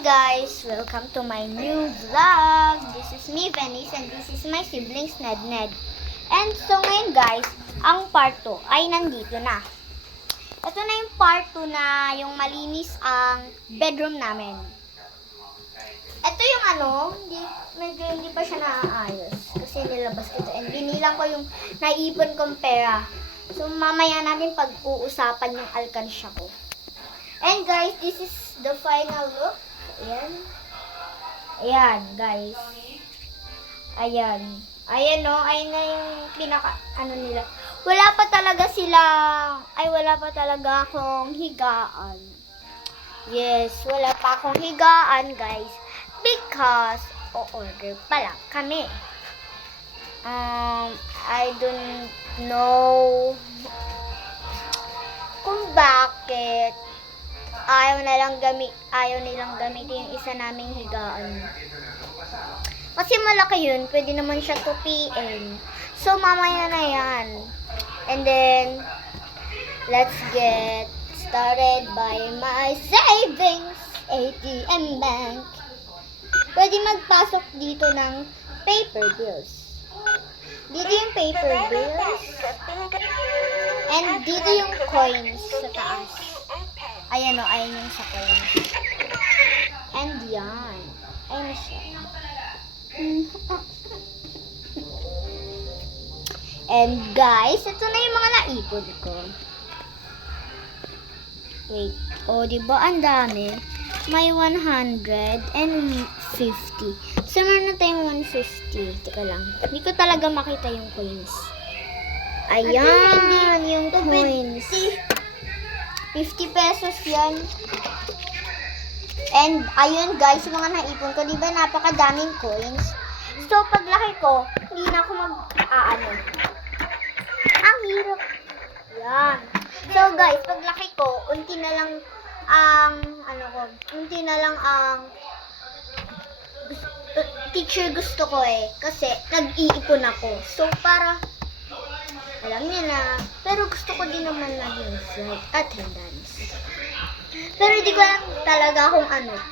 guys! Welcome to my new vlog! This is me, Venice, and this is my siblings, Ned. And so ngayon guys, ang part 2 ay nandito na. Ito na yung part 2 na yung malinis ang bedroom namin. Ito yung medyo hindi pa siya naaayos. Kasi nilabas ko ito. And binilang ko yung naipon kong pera. So mamaya natin pag-uusapan yung alkansya ko. And guys, this is the final look. Ayan. Ayan, guys. Ayan. Ayan o. Ayan na yung pinaka, nila. Wala pa talaga akong higaan. Yes, wala pa akong higaan, guys. Because, o-order pa lang kami. I don't know kung bakit ayaw nilang gamitin yung isa naming higaan. Kasi malaki yun, pwede naman siya tupiin. So, mamaya na yan. And then, let's get started by my savings ATM bank. Pwede magpasok dito ng paper bills. Dito yung paper bills. And dito yung coins sa taas. Ayan o, ayan yung sa coins. And yan. Ayan siya. And guys, ito na yung mga naipon ko. Wait. O, diba ang dami? May 150. So, meron na tayong 150. Teka lang. Hindi ko talaga makita yung coins. Ayan, yung coins. 50 pesos yan. And, ayun guys, yung mga naipon ko, diba napakadaming coins? So, paglaki ko, hindi na ako Ang hirap. Yan. So, guys, paglaki ko, unti na lang ang teacher gusto ko kasi nag-iipon ako. So, para alam niya na, pero gusto ko din naman maging flight attendants. Pero hindi ko alam talaga kung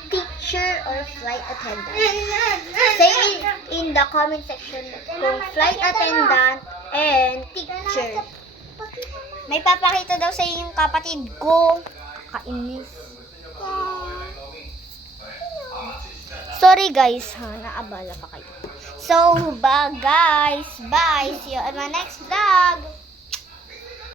teacher or flight attendant. Say in the comment section kung flight attendant and teacher. May papakita daw sa yung kapatid ko. Kainis. Sorry guys, naabala pa kayo. So, bye guys. Bye. See you on my next vlog.